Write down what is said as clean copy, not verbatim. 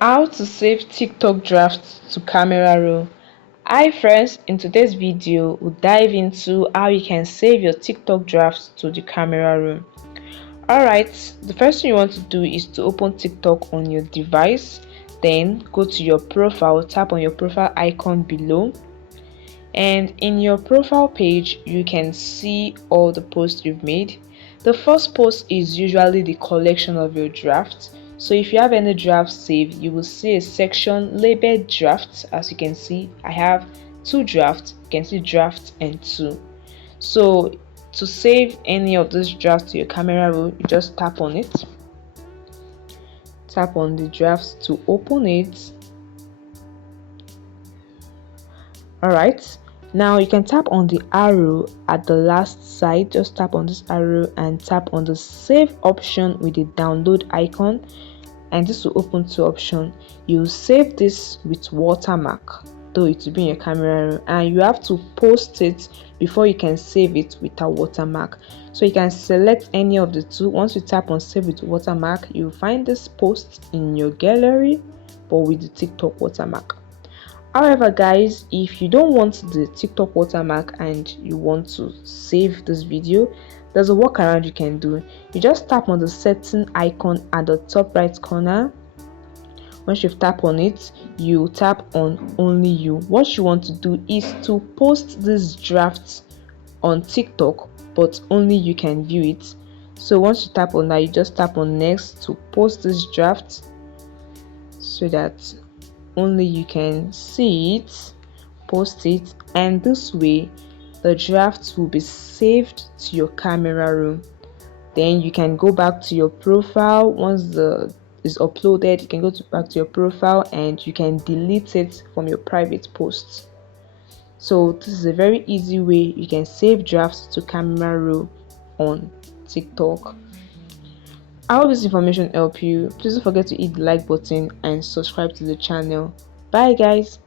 How to save TikTok drafts to camera roll. Hi friends, in today's video we'll dive into how you can save your TikTok drafts to the camera roll. Alright, the first thing you want to do is to open TikTok on your device, then go to your profile, tap on your profile icon below, and in your profile page you can see all the posts you've made. The first post is usually the collection of your drafts. So if you have any drafts saved, you will see a section labeled drafts. As you can see, I have two drafts. You can see draft and two. So to save any of those drafts to your camera roll, you just tap on it, tap on the drafts to open it. Alright, now you can tap on the arrow at the last side. Just tap on this arrow and tap on the save option with the download icon, and this will open two options. You save this with watermark, though it will be in your camera roll, and you have to post it before you can save it without watermark. So you can select any of the two. Once you tap on save with watermark, you will find this post in your gallery but with the TikTok watermark. However guys, if you don't want the TikTok watermark and you want to save this video, there's a workaround you can do. You just tap on the setting icon at the top right corner. Once you've tapped on it, you tap on only you. What you want to do is to post this draft on TikTok, but only you can view it. So once you tap on that, you just tap on next to post this draft so that only you can see it, post it, and this way the draft will be saved to your camera roll. Then you can go back to your profile. Once the is uploaded, you can go back to your profile and you can delete it from your private posts. So this is a very easy way you can save drafts to camera roll on TikTok. I hope this information helped you. Please don't forget to hit the like button and subscribe to the channel. Bye guys.